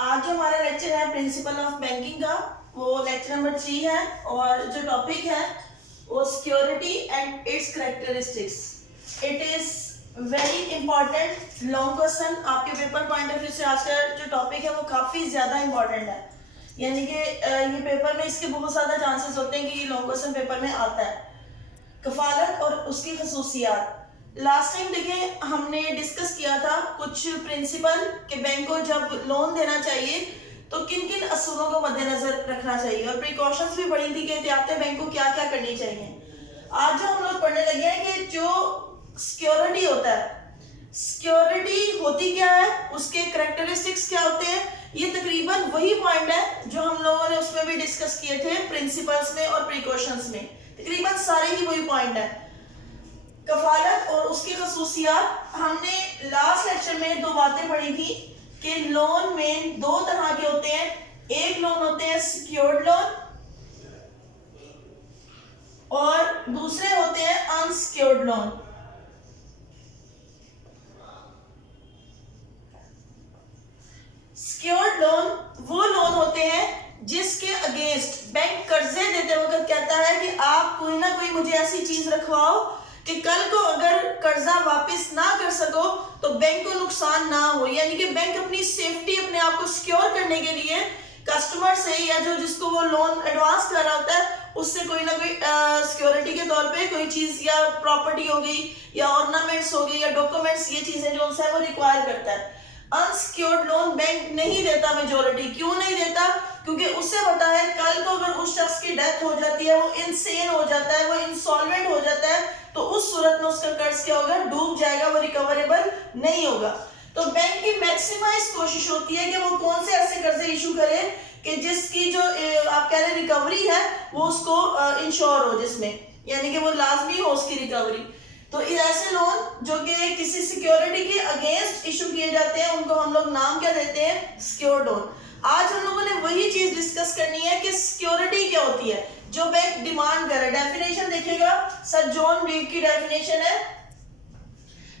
आज जो हमारा लेक्चर है प्रिंसिपल ऑफ बैंकिंग का, वो लेक्चर नंबर 3 है और जो टॉपिक है वो security and it's characteristics. It is very important long question. आपके पेपर पॉइंट ऑफ व्यू से आज का जो टॉपिक है वो काफ़ी ज़्यादा इंपॉर्टेंट है, यानी कि ये पेपर में इसके बहुत ज़्यादा चांसेस होते हैं कि ये लॉन्ग क्वेश्चन पेपर में आता है। कफालत और उसकी खसूसियात। लास्ट टाइम देखें हमने डिस्कस किया था कुछ प्रिंसिपल के बैंक को जब लोन देना चाहिए तो किन किन असूलों को मद्देनजर रखना चाहिए, और प्रिकॉशंस भी पड़ी थी कि एहतियाती बैंक को क्या क्या करनी चाहिए। आज जो हम लोग पढ़ने लगे हैं कि जो सिक्योरिटी होता है, सिक्योरिटी होती क्या है, उसके कैरेक्टरिस्टिक्स क्या होते हैं, ये तकरीबन वही पॉइंट है जो हम लोगों ने उसमें भी डिस्कस किए थे प्रिंसिपल्स में और प्रिकॉशंस में। तकरीबन सारे ही वही पॉइंट है। कफालत और उसकी खसूसियात, हमने लास्ट लेक्चर में दो बातें पढ़ी थी कि लोन में दो तरह के होते हैं। एक लोन होते हैं सिक्योर्ड लोन और दूसरे होते हैं अनसिक्योर्ड लोन। सिक्योर्ड लोन वो लोन होते हैं जिसके अगेंस्ट बैंक कर्जे देते वक्त कहता है कि आप कोई ना कोई मुझे ऐसी चीज रखवाओ कि कल को अगर कर्जा वापस ना कर सको तो बैंक को नुकसान ना हो, यानी कि बैंक अपनी सेफ्टी, अपने आप को सिक्योर करने के लिए कस्टमर से या जो जिसको वो लोन एडवांस कर रहा होता है उससे कोई ना कोई सिक्योरिटी के तौर पे कोई चीज या प्रॉपर्टी हो गई या ऑर्नामेंट्स हो गई या डॉक्यूमेंट्स, ये चीजें जो उनसे वो रिक्वायर करता है। अनसिक्योर्ड लोन बैंक नहीं देता मेजोरिटी। क्यों नहीं देता? क्योंकि उससे पता है कल को अगर उस शख्स की डेथ हो जाती है, वो इनसेन हो जाता है, वो इंसॉल्वेंट हो जाता है, तो उस सूरत में उसका कर्ज क्या होगा, डूब जाएगा, वो रिकवरेबल नहीं होगा। तो बैंक की मैक्सिमाइज कोशिश होती है कि वो कौन से ऐसे कर्जे इशू करे कि जिसकी जो आप कह रहे रिकवरी है वो उसको इंश्योर हो, जिसमें यानी कि वो लाजमी हो उसकी रिकवरी। तो ऐसे लोन जो कि किसी सिक्योरिटी के अगेंस्ट इशू किए जाते हैं उनको हम लोग नाम क्या देते हैं, सिक्योर्ड लोन। आज हम लोगों ने वही चीज डिस्कस करनी है कि सिक्योरिटी क्या होती है जो बैंक डिमांड करे। डेफिनेशन देखिएगा, सर जॉन रीड की डेफिनेशन है,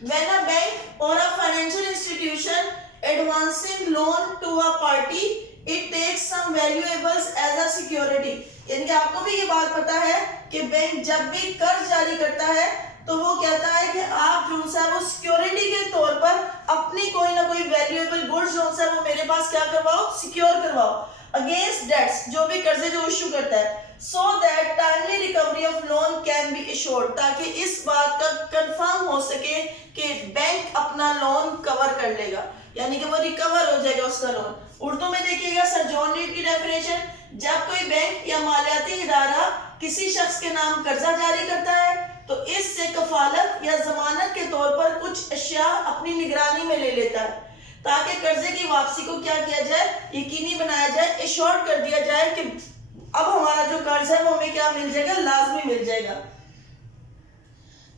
व्हेन अ बैंक और a financial institution advancing loan to a party it takes some valuables as a security. यानी कि आपको भी ये बात पता है कि बैंक जब भी कर्ज जारी करता है तो वो कहता है कि आप जो है वो सिक्योरिटी के तौर पर अपनी कोई ना कोई वैल्यूएबल गुड्स जो है वो मेरे पास क्या करवाओ, सिक्योर करवाओ अगेंस्ट डेट्स, जो भी कर्जे जो इशू करता है, so that timely recovery of loan can be assured, ताकि इस बात का कंफर्म हो सके कि बैंक अपना लोन कवर कर लेगा, यानी कि वो रिकवर हो जाएगा उसका लोन। उर्दू में देखिएगा सर जॉन रीड की डेफिनेशन, जब कोई बैंक या मालियाती इदारा किसी शख्स के नाम कर्जा जारी करता है तो इससे कफालत या जमानत के तौर पर कुछ अशिया अपनी निगरानी में ले लेता है ताकि कर्जे की वापसी को क्या किया जाए, यकीनी बनाया जाए, एश्योर्ड कर दिया जाए कि अब हमारा जो कर्ज है वो हमें क्या मिल जाएगा, लाजमी मिल जाएगा।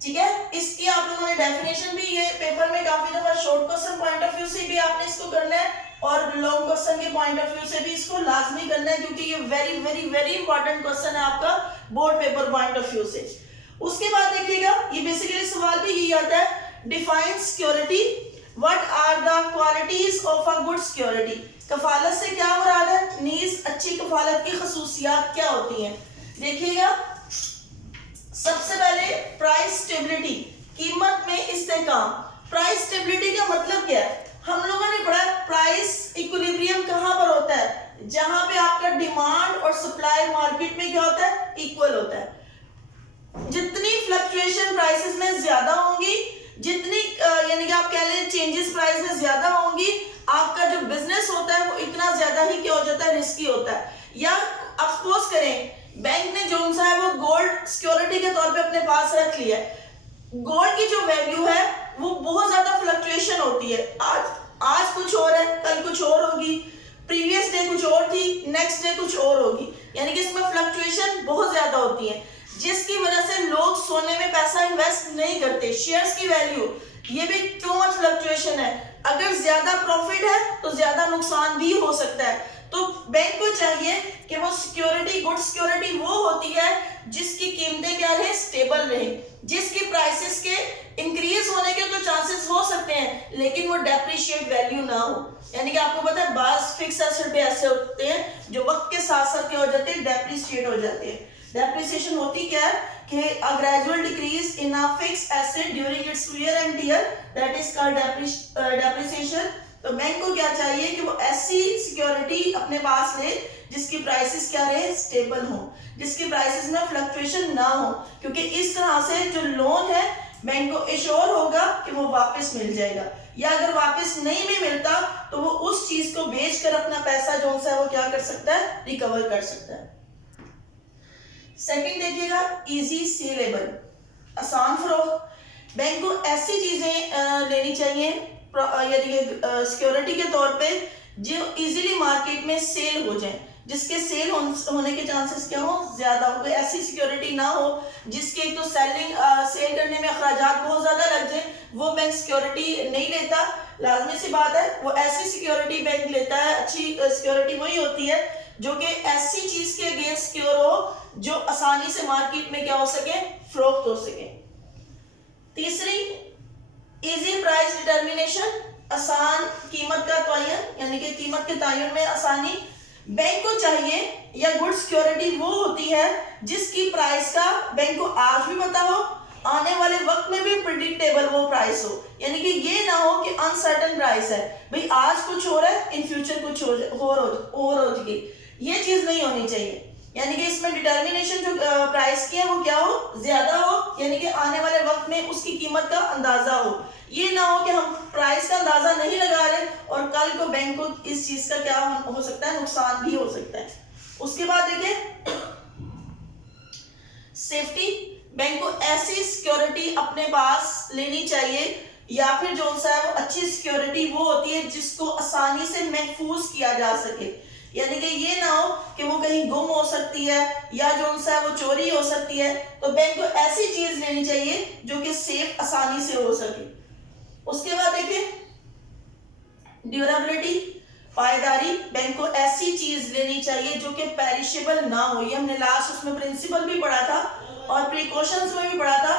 ठीक है, इसकी आप लोगों ने डेफिनेशन भी ये पेपर में काफी दफा short question point of view से भी आपने इसको करना है और लॉन्ग क्वेश्चन के पॉइंट ऑफ व्यू से भी इसको लाजमी करना है, क्योंकि ये very very very important question है आपका board paper point of view से। उसके बाद देखिएगा ये बेसिकली सवाल भी यही आता है, define security, what are the qualities of a good security. कफालत से क्या मुराद है, नीज अच्छी कफालत की खसूसियात क्या होती हैं। देखिएगा सबसे पहले प्राइस स्टेबिलिटी, कीमत में इस्तेहकाम। प्राइस स्टेबिलिटी का मतलब क्या है, हम लोगों ने पढ़ा प्राइस इक्विलिब्रियम कहां पर होता है, जहां पे आपका डिमांड और सप्लाई मार्केट में क्या होता है, इक्वल होता है। जितनी फ्लक्चुएशन प्राइसेस में ज्यादा होंगी, जितनी यानी कि आप कह लें चेंजेस प्राइस में ज्यादा होंगी, आपका जो बिजनेस होता है वो इतना ज्यादा ही क्या हो जाता है, रिस्की होता है। या आप सपोज करें बैंक ने जो सा है वो गोल्ड सिक्योरिटी के तौर पे अपने पास रख लिया है, गोल्ड की जो वैल्यू है वो बहुत ज्यादा फ्लक्चुएशन होती है, आज कुछ और है, कल कुछ और होगी, प्रीवियस डे कुछ और थी, नेक्स्ट डे कुछ और होगी, यानी कि इसमें फ्लक्चुएशन बहुत ज्यादा होती है, जिसकी वजह से लोग सोने में पैसा इन्वेस्ट नहीं करते। शेयर्स की वैल्यू ये भी टू मच फ्लक्चुएशन है, अगर ज्यादा प्रॉफिट है तो ज्यादा नुकसान भी हो सकता है। तो बैंक को चाहिए कि वो सिक्योरिटी, गुड सिक्योरिटी वो होती है जिसकी कीमतें क्या रहे, स्टेबल रहे, जिसकी प्राइसेस के इंक्रीज होने के तो चांसेस हो सकते हैं लेकिन वो डेप्रिशिएट वैल्यू ना हो। यानी कि आपको पता है बाज फिक्स एसेट भी ऐसे होते हैं जो वक्त के साथ साथ क्या हो जाते हैं, डेप्रिशिएट हो जाते हैं। डेप्रिसिएशन होती क्या है कि a gradual decrease in a fixed asset during its wear and tear, that is called depreciation। तो बैंक को क्या चाहिए कि वो ऐसी सिक्योरिटी अपने पास ले जिसकी प्राइसेस क्या रहे, स्टेबल हो, जिसकी प्राइसेस में फ्लक्चुएशन ना हो, क्योंकि इस तरह से जो लोन है बैंक को एश्योर होगा कि वो वापस मिल जाएगा, या अगर वापस नहीं भी मिलता तो वो उस चीज को बेचकर अपना पैसा जो सा है वो क्या कर सकता है, रिकवर कर सकता है। सेकंड देखिएगा, इजी सेलेबल, आसान फरोख्त। बैंक को ऐसी चीजें लेनी चाहिए यानी सिक्योरिटी के तौर पे जो इजीली मार्केट में सेल हो जाए, जिसके सेल होने के चांसेस क्या हो, ज्यादा हो। कोई ऐसी सिक्योरिटी ना हो जिसके एक तो सेल करने में अखराजात बहुत ज्यादा लग जाए, वो बैंक सिक्योरिटी नहीं लेता। लाजमी सी बात है वो ऐसी सिक्योरिटी बैंक लेता है, अच्छी सिक्योरिटी वही होती है जो कि ऐसी चीज के अगेंस्ट सिक्योर हो जो आसानी से मार्केट में क्या हो सके, फरोख्त हो सके। तीसरी, इजी प्राइस डिटर्मिनेशन, आसान कीमत का तयन, यानी कि कीमत के तयन में आसानी। बैंक को चाहिए या गुड सिक्योरिटी वो होती है जिसकी प्राइस का बैंक को आज भी पता हो, आने वाले वक्त में भी प्रिडिक्टेबल वो प्राइस हो, यानी कि ये ना हो कि अनसर्टेन प्राइस है, भाई आज कुछ हो रहा है इन फ्यूचर कुछ हो जाएगी, ये चीज नहीं होनी चाहिए। यानी कि इसमें डिटर्मिनेशन जो प्राइस की है वो क्या हो, ज्यादा हो, यानी कि आने वाले वक्त में उसकी कीमत का अंदाजा हो। ये ना हो कि हम प्राइस का अंदाजा नहीं लगा रहे और कल को बैंक को इस चीज का क्या हो सकता है, नुकसान भी हो सकता है। उसके बाद देखिए सेफ्टी, बैंक को ऐसी सिक्योरिटी अपने पास लेनी चाहिए या फिर जो सा है वो अच्छी सिक्योरिटी वो होती है जिसको आसानी से महफूज किया जा सके, यानी कि ये ना हो कि वो कहीं गुम हो सकती है या जो सा है वो चोरी हो सकती है। तो बैंक को ऐसी चीज लेनी चाहिए जो कि सेफ आसानी से हो सके। उसके बाद देखिए ड्यूरेबिलिटी, पायदारी, बैंक को ऐसी चीज लेनी चाहिए जो कि पेरिशेबल ना हो। ये हमने लास्ट उसमें प्रिंसिपल भी पढ़ा था और प्रिकॉशंस में भी पढ़ा था।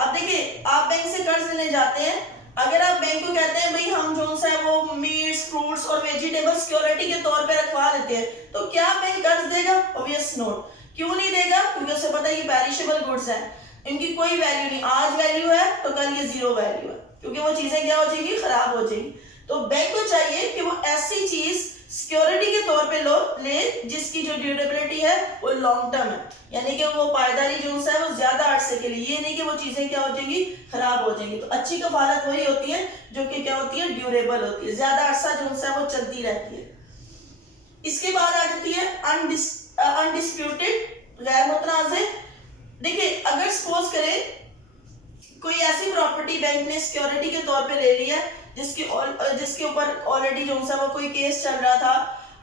अब देखिए आप बैंक से कर्ज लेने जाते हैं, अगर आप बैंक को कहते हैं भाई हम जो सा है वो मीट्स, फ्रूट्स और वेजिटेबल सिक्योरिटी के तौर पे रखवा देते हैं, तो क्या बैंक कर्ज देगा? Obvious note. क्यों नहीं देगा? क्योंकि उसे पता है ये पेरिशेबल गुड्स है, इनकी कोई वैल्यू नहीं, आज वैल्यू है तो कल ये जीरो वैल्यू है, क्योंकि वो चीजें क्या हो जाएंगी, खराब हो जाएंगी। तो बैंक को चाहिए कि वो ऐसी चीज सिक्योरिटी के तौर पे ले जिसकी जो ड्यूरेबिलिटी है वो लॉन्ग टर्म है, यानी कि वो पायदारी जो है वो ज्यादा अरसे के लिए, ये नहीं कि वो चीजें क्या हो जाएंगी, खराब हो जाएंगी। तो अच्छी कफालत वही होती है जो कि क्या होती है, ड्यूरेबल होती है, ज्यादा अरसा जो है वो चलती रहती है। इसके बाद आ जाती है अनडिस्प्यूटेड, गैर मुतनाज़े। देखिए अगर सपोज करें कोई ऐसी प्रॉपर्टी बैंक ने सिक्योरिटी के तौर पे ले लिया जिसके ऊपर ऑलरेडी जो सा वो कोई केस चल रहा था,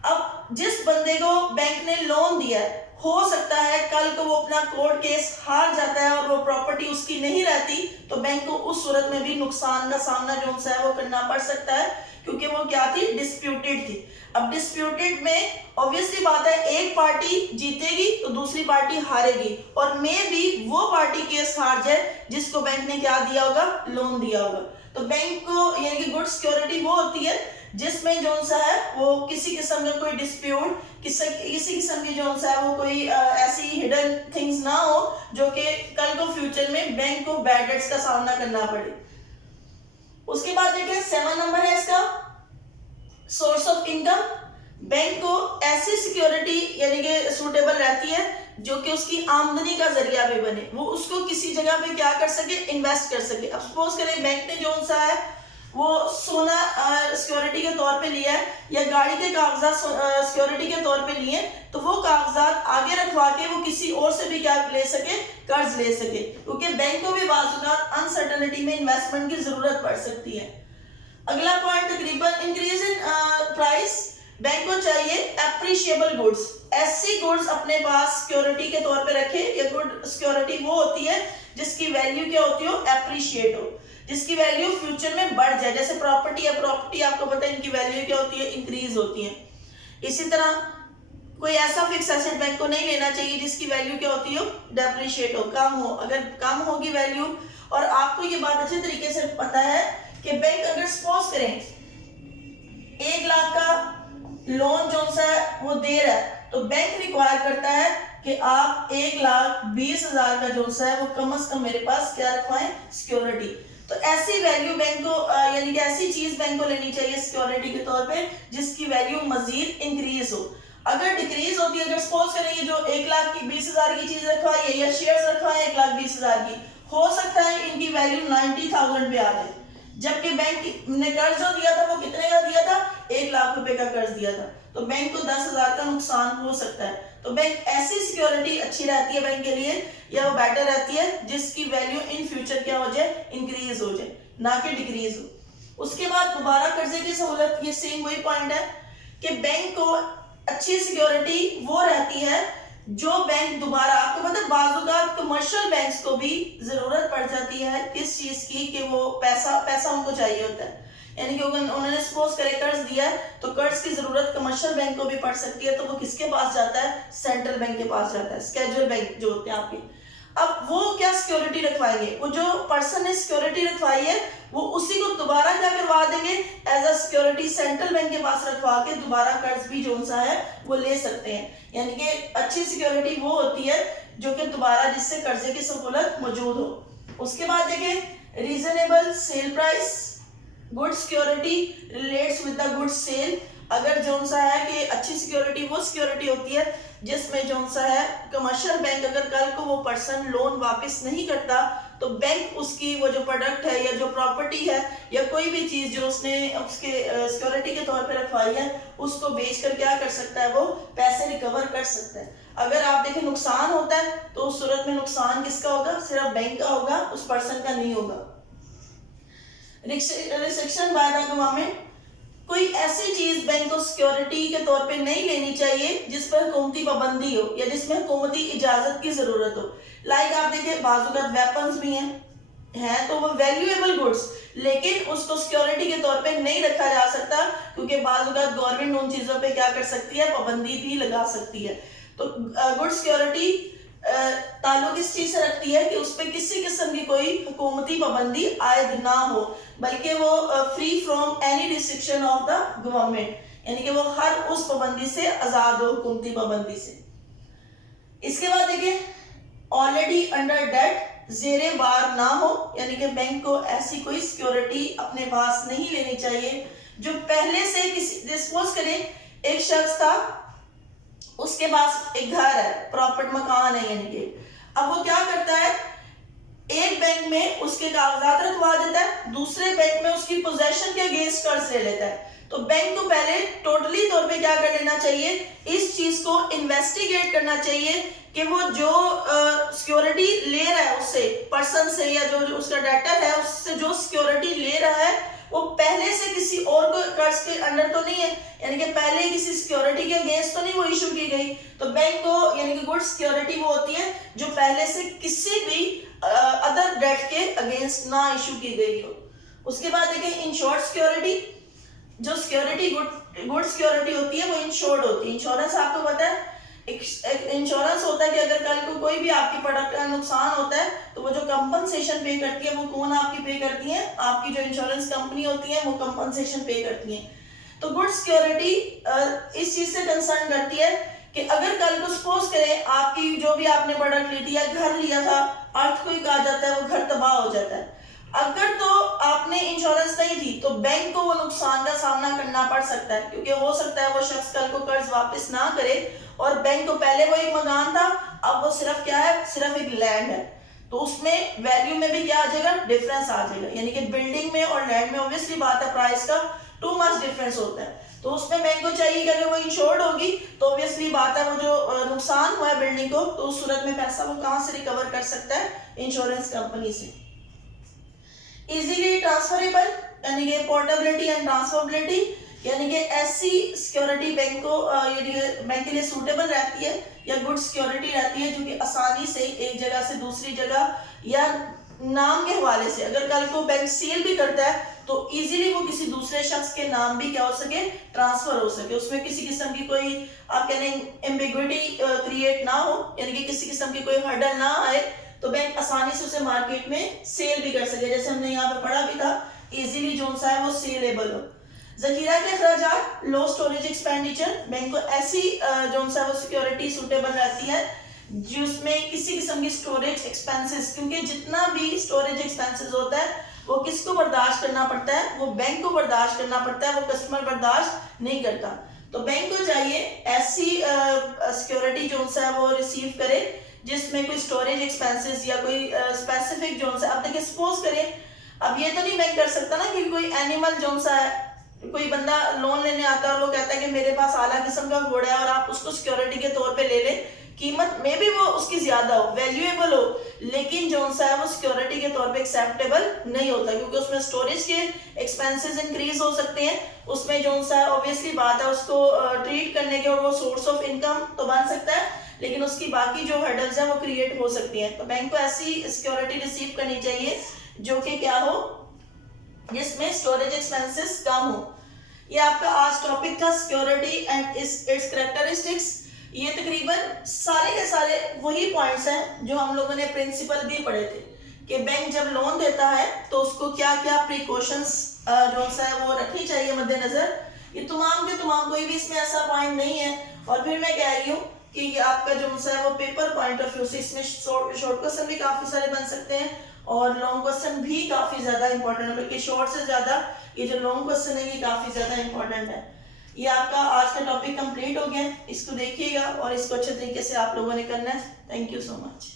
अब जिस बंदे को बैंक ने लोन दिया है हो सकता है कल को वो अपना कोर्ट केस हार जाता है और वो प्रॉपर्टी उसकी नहीं रहती, तो बैंक को उस सूरत में भी नुकसान का सामना जो सा है वो करना पड़ सकता है, क्योंकि वो क्या थी, डिस्प्यूटेड थी। अब डिस्प्यूटेड में ऑब्वियसली बात है एक पार्टी जीतेगी तो दूसरी पार्टी हारेगी, और मे भी वो पार्टी केस हार जाए जिसको बैंक ने क्या दिया होगा, लोन दिया होगा। तो बैंक को यानी कि गुड सिक्योरिटी वो होती है जिसमें जो सा है वो किसी किस्म का कोई डिस्प्यूट, किसी किस्म की जो सा है वो कोई ऐसी हिडन थिंग्स ना हो जो कि कल को फ्यूचर में बैंक को बैड डेट्स का सामना करना पड़े। उसके बाद देखिए 7 नंबर है इसका, सोर्स ऑफ इनकम। बैंक को ऐसी सिक्योरिटी यानी कि सूटेबल रहती है जो कि उसकी आमदनी का जरिया भी बने, वो उसको किसी जगह पे क्या कर सके, इन्वेस्ट कर सके। अब सपोज करें बैंक ने जो सा है वो सोना सिक्योरिटी के तौर पे लिया है या गाड़ी के कागजात सिक्योरिटी के तौर पे लिए, तो वो कागजात आगे रखवा के वो किसी और से भी क्या ले सके, कर्ज ले सके, क्योंकि बैंक को भी बाज़ अनसर्टेनिटी में इन्वेस्टमेंट की जरूरत पड़ सकती है। अगला पॉइंट तकरीबन इंक्रीज इन प्राइस। बैंक को चाहिए एप्रिशिएबल गुड्स, ऐसी गुड्स अपने पास सिक्योरिटी के तौर पे रखे। या गुड सिक्योरिटी वो होती है जिसकी वैल्यू क्या होती हो, एप्रिशिएट हो, जिसकी वैल्यू फ्यूचर में बढ़ जाए। जैसे प्रॉपर्टी है, प्रॉपर्टी आपको पता है इनकी वैल्यू क्या होती है, इंक्रीज होती है। इसी तरह कोई ऐसा फिक्स एसेट बैंक को नहीं लेना चाहिए जिसकी वैल्यू क्या होती हो, डेप्रिशिएट हो, कम हो। अगर कम होगी वैल्यू, और आपको ये बात अच्छे तरीके से पता है कि बैंक अगर सपोज करें 1 लाख का लोन जो सा है वो दे रहा है, तो बैंक रिक्वायर करता है कि आप 1,20,000 का जो सा है वो कम से कम मेरे पास क्या रखवाएं, सिक्योरिटी। तो ऐसी वैल्यू बैंक को यानी कि ऐसी चीज बैंक को लेनी चाहिए सिक्योरिटी के तौर पे जिसकी वैल्यू मजीद इंक्रीज हो। अगर डिक्रीज होती है, अगर सपोज करेंगे जो 1,20,000 की चीज रखवाई है या शेयर्स रखवाए 1,20,000 की, हो सकता है इनकी वैल्यू 90,000 पे आ जाए, जबकि बैंक ने कर्ज जो दिया था वो कितने का दिया था, 1 लाख रुपए का कर्ज दिया था, तो बैंक को 10,000 का नुकसान हो सकता है। तो बैंक ऐसी सिक्योरिटी अच्छी रहती है बैंक के लिए, या वो बेटर रहती है जिसकी वैल्यू इन फ्यूचर क्या हो जाए, इंक्रीज हो जाए, ना कि डिक्रीज हो। उसके बाद दोबारा कर्जे की सहूलत, ये सेम वही पॉइंट है कि बैंक को अच्छी सिक्योरिटी वो रहती है जो बैंक दोबारा, आपको पता है बाज़ कमर्शियल बैंक्स को भी जरूरत पड़ जाती है किस चीज की, कि वो पैसा उनको चाहिए होता है, यानी कि उन्होंने सपोज करे कर्ज दिया है तो कर्ज की जरूरत कमर्शियल बैंक को भी पड़ सकती है, तो वो किसके पास जाता है, सेंट्रल बैंक के पास जाता है, स्केड्यूल बैंक जो होते हैं आपके। अब वो क्या सिक्योरिटी रखवाएंगे, वो जो पर्सन ने सिक्योरिटी रखवाई है वो उसी को दोबारा क्या करवा देंगे, as a security central bank के पास रखवा के दोबारा कर्ज भी जो सा है वो ले सकते हैं। यानी कि अच्छी सिक्योरिटी वो होती है जो कि दोबारा जिससे कर्जे की सहूलत मौजूद हो। उसके बाद देखें reasonable sale price, good security relates with the good sale. अगर जो सा है कि अच्छी सिक्योरिटी वो सिक्योरिटी होती है जिसमें जो सा है कमर्शियल बैंक अगर कल को वो पर्सन लोन वापस नहीं करता तो बैंक उसकी वो जो प्रोडक्ट है या जो प्रॉपर्टी है या कोई भी चीज जो उसने उसके सिक्योरिटी के तौर पे रखवाई है उसको बेचकर क्या कर सकता है, वो पैसे रिकवर कर सकता है। अगर आप देखें नुकसान होता है तो उस सूरत में नुकसान किसका होगा, सिर्फ बैंक का होगा, उस पर्सन का नहीं होगा। रिस्ट्रिक्शन बाय द गवर्नमेंट, कोई ऐसी चीज बैंक को सिक्योरिटी के तौर पे नहीं लेनी चाहिए जिस पर हुकूमती पाबंदी हो या जिसमें हुकूमती इजाजत की जरूरत हो। लाइक आप देखिए बाज़ वेपन्स भी हैं तो वो वैल्यूएबल गुड्स, लेकिन उसको सिक्योरिटी के तौर पे नहीं रखा जा सकता क्योंकि बाज़ गवर्नमेंट उन चीजों पे क्या कर सकती है, पाबंदी भी लगा सकती है। तो गुड सिक्योरिटी ताल्लुक इस चीज से रखती है कि उस पर किसी किस्म की कोई हुकूमती पाबंदी आयद ना हो, बल्कि वो free from any restriction of the government, यानी कि वो हर उस पाबंदी से आजाद हो, हुकूमती पाबंदी से। इसके बाद देखिए ऑलरेडी अंडर डेट, जेरे बार ना हो, यानी कि बैंक को ऐसी कोई सिक्योरिटी अपने पास नहीं लेनी चाहिए जो पहले से किसी, सपोज करें एक शख्स था उसके पास एक घर है, प्रॉपर्ट मकान है, यानी कि अब वो क्या करता है, एक बैंक में उसके कागजात रखवा देता है, दूसरे बैंक में उसकी पोजेशन के अगेंस्ट कर्ज ले लेता है। तो बैंक को पहले टोटली तौर पे क्या कर लेना चाहिए, इस चीज को इन्वेस्टिगेट करना चाहिए कि वो जो सिक्योरिटी ले रहा है उससे पर्सन से या जो उसका डेटर है उससे जो सिक्योरिटी ले रहा है वो पहले से किसी और को कर्ज के अंडर तो नहीं है, यानी कि पहले किसी सिक्योरिटी के अगेंस्ट तो नहीं वो इशू की गई। तो बैंक को यानी कि गुड सिक्योरिटी वो होती है जो पहले से किसी भी अदर डेट के अगेंस्ट ना इशू की गई हो। उसके बाद देखिए इंश्योर्ड सिक्योरिटी, जो सिक्योरिटी गुड सिक्योरिटी होती है वो इंश्योर्ड होती है। इंश्योरेंस आपको पता है, इंश्योरेंस होता है कि अगर कल को कोई भी आपकी प्रोडक्ट का नुकसान होता है तो वो जो कंपनसेशन पे करती है वो कौन आपकी पे करती है, आपकी जो इंश्योरेंस कंपनी होती है वो कंपनसेशन पे करती है। तो गुड सिक्योरिटी इस चीज से कंसर्न करती है कि अगर कल को सपोज करें आपकी जो भी आपने प्रोडक्ट ली थी या घर लिया था, अर्थक्वेक आ जाता है, वो घर तबाह हो जाता है, अगर तो आपने इंश्योरेंस नहीं थी तो बैंक को वो नुकसान का सामना करना पड़ सकता है, क्योंकि हो सकता है वो शख्स कल को कर्ज वापस ना करे और बैंक को पहले वो एक मकान था, अब वो सिर्फ क्या है, सिर्फ एक लैंड है, तो उसमें वैल्यू में भी क्या आ जाएगा, डिफरेंस आ जाएगा। यानी कि बिल्डिंग में और लैंड में ऑब्वियसली बात है प्राइस का टू मच डिफरेंस होता है, तो उसमें बैंक को चाहिए कि अगर वो इंश्योर्ड होगी तो ऑब्वियसली बात है वो जो नुकसान हुआ है बिल्डिंग को तो उस सूरत में पैसा वो कहां से रिकवर कर सकता है, इंश्योरेंस कंपनी से। इजीली ट्रांसफरेबल यानी कि पोर्टेबिलिटी एंड ट्रांसफरेबिलिटी, यानी कि ऐसी सिक्योरिटी बैंक को बैंक के लिए सूटेबल रहती है या गुड सिक्योरिटी रहती है जो कि आसानी से एक जगह से दूसरी जगह या नाम के हवाले से, अगर कल को बैंक सेल भी करता है तो इजीली वो किसी दूसरे शख्स के नाम भी क्या हो सके, ट्रांसफर हो सके, उसमें किसी किस्म की कोई आप कहने एम्बिग्विटी क्रिएट ना हो, यानी कि किसी किस्म की कोई हर्डल ना आए, तो बैंक आसानी से उसे मार्केट में सेल भी कर सके, जैसे हमने यहाँ पे पढ़ा भी था, इजीली जो सा है वो सेलेबल हो। जखीरा के अखराजात, लो स्टोरेज एक्सपेंडिचर, बैंक को ऐसी जो सा वो सिक्योरिटी सूटेबल रहती है जिसमें किसी किस्म की स्टोरेज एक्सपेंसेस, क्योंकि जितना भी स्टोरेज एक्सपेंसेस होता है वो किसको बर्दाश्त करना पड़ता है, वो बैंक को बर्दाश्त करना पड़ता है, वो कस्टमर बर्दाश्त नहीं करता। तो बैंक को चाहिए ऐसी सिक्योरिटी जो सा है वो रिसीव करे जिसमें कोई स्टोरेज एक्सपेंसेस या कोई स्पेसिफिक जो सा, अब देखिए सपोज करें, अब ये तो नहीं बैंक कर सकता ना कि कोई एनिमल जो सा है, कोई बंदा लोन लेने आता है और वो कहता है कि मेरे पास आला किस्म का घोड़ा है और आप उसको सिक्योरिटी के तौर पे ले ले, कीमत में भी वो उसकी ज्यादा हो, वैल्यूएबल हो, लेकिन जो सा है वो सिक्योरिटी के तौर पे एक्सेप्टेबल नहीं होता, क्योंकि उसमें स्टोरेज के एक्सपेंसेस इंक्रीज हो सकते हैं, उसमें जो सा है ऑब्वियसली बात है उसको ट्रीट करने के और वो सोर्स ऑफ इनकम तो बन सकता है, लेकिन उसकी बाकी जो हर्डल्स है वो क्रिएट हो सकती है। तो बैंक को ऐसी सिक्योरिटी रिसीव करनी चाहिए जो कि क्या हो, जिसमें स्टोरेज एक्सपेंसेस कम हो। ये आपका आज टॉपिक था सिक्योरिटी एंड इट्स कैरेक्टरिस्टिक्स। ये तकरीबन सारे के सारे वही पॉइंट्स हैं जो हम लोगों ने प्रिंसिपल भी पढ़े थे कि बैंक जब लोन देता है तो उसको क्या क्या प्रिकॉशंस जो सा है वो रखनी चाहिए मद्देनजर। ये तमाम के तमाम, कोई भी इसमें ऐसा पॉइंट नहीं है। और फिर मैं कह रही हूँ कि आपका जो सा है वो पेपर पॉइंट ऑफ व्यू से इसमें शॉर्ट क्वेश्चन भी काफी सारे बन सकते हैं और लॉन्ग क्वेश्चन भी काफी ज्यादा इंपॉर्टेंट है, बल्कि शॉर्ट से ज्यादा ये जो लॉन्ग क्वेश्चन है ये काफी ज्यादा इंपॉर्टेंट है। ये आपका आज का टॉपिक कंप्लीट हो गया, इसको देखिएगा और इसको अच्छे तरीके से आप लोगों ने करना है। Thank you so much.